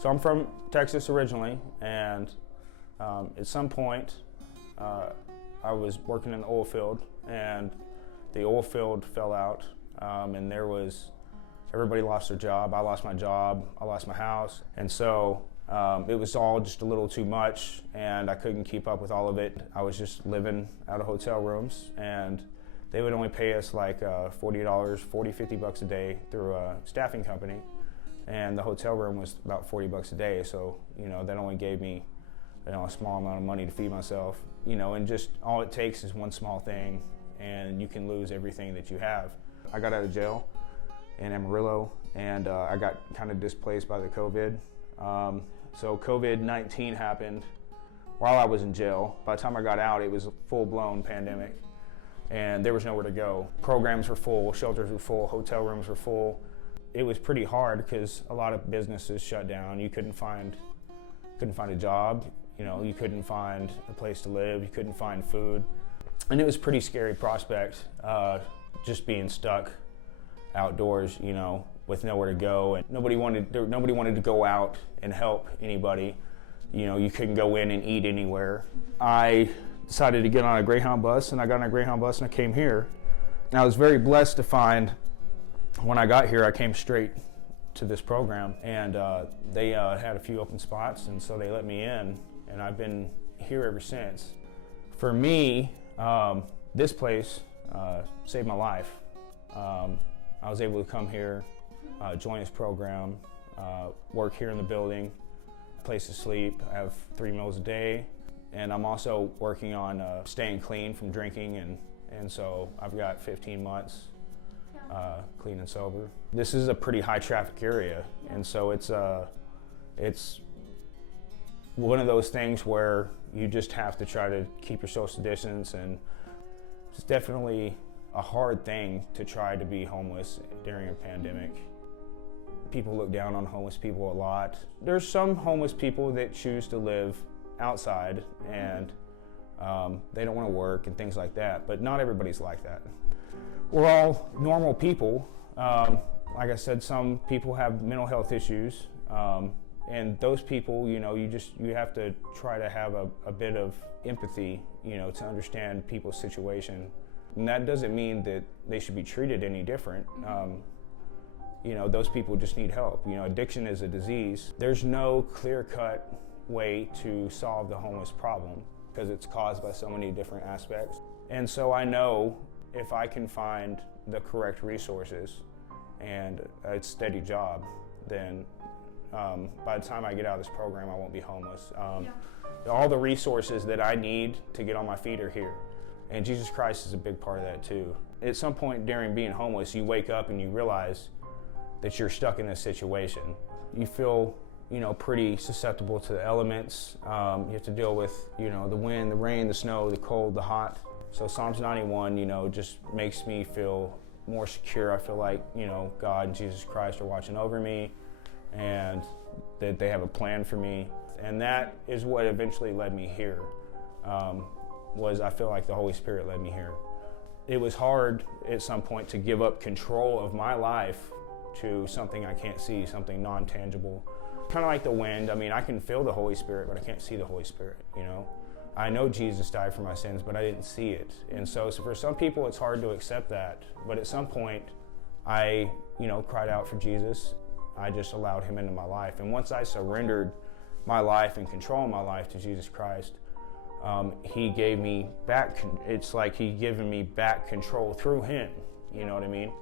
So I'm from Texas originally, and at some point I was working in the oil field, and the oil field fell out, and everybody lost their job. I lost my job, I lost my house, and so it was all just a little too much, and I couldn't keep up with all of it. I was just living out of hotel rooms, and they would only pay us like $50 a day through a staffing company, and the hotel room was about $40 a day. So, that only gave me, a small amount of money to feed myself, and just all it takes is one small thing, and you can lose everything that you have. I got out of jail in Amarillo, and I got kind of displaced by the COVID. So COVID-19 happened while I was in jail. By the time I got out, it was a full-blown pandemic, and there was nowhere to go. Programs were full, shelters were full, hotel rooms were full. It was pretty hard because a lot of businesses shut down. You couldn't find a job, you couldn't find a place to live, you couldn't find food. And it was a pretty scary prospect, just being stuck outdoors, with nowhere to go, and nobody wanted to go out and help anybody. You couldn't go in and eat anywhere. I decided to get on a Greyhound bus, and I got on a Greyhound bus and I came here. And I was very blessed to find, when I got here, I came straight to this program, and they had a few open spots, and so they let me in, and I've been here ever since. For me, this place saved my life. I was able to come here, join this program, work here in the building, place to sleep. I have 3 meals a day, and I'm also working on staying clean from drinking, and so I've got 15 months clean and sober. This is a pretty high traffic area, and so it's one of those things where you just have to try to keep your social distance, and it's definitely a hard thing to try to be homeless during a pandemic. People look down on homeless people a lot. There's some homeless people that choose to live outside, and they don't want to work and things like that, but not everybody's like that. We're all normal people. Like I said, some people have mental health issues, and those people, you have to try to have a bit of empathy, to understand people's situation. And that doesn't mean that they should be treated any different. Those people just need help. Addiction is a disease. There's no clear-cut way to solve the homeless problem because it's caused by so many different aspects. And so I know if I can find the correct resources and a steady job, then by the time I get out of this program, I won't be homeless. All the resources that I need to get on my feet are here. And Jesus Christ is a big part of that too. At some point during being homeless, you wake up and you realize that you're stuck in this situation. You feel, pretty susceptible to the elements. You have to deal with, the wind, the rain, the snow, the cold, the hot. So Psalms 91, just makes me feel more secure. I feel like, God and Jesus Christ are watching over me, and that they have a plan for me. And that is what eventually led me here. I feel like the Holy Spirit led me here. It was hard at some point to give up control of my life to something I can't see, something non-tangible. Kind of like the wind. I can feel the Holy Spirit, but I can't see the Holy Spirit, I know Jesus died for my sins, but I didn't see it. And so for some people, it's hard to accept that. But at some point, I, cried out for Jesus. I just allowed him into my life. And once I surrendered my life and control of my life to Jesus Christ, he gave me back, it's like he given me back control through him, you know what I mean?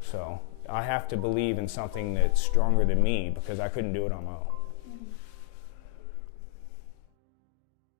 So I have to believe in something that's stronger than me because I couldn't do it on my own.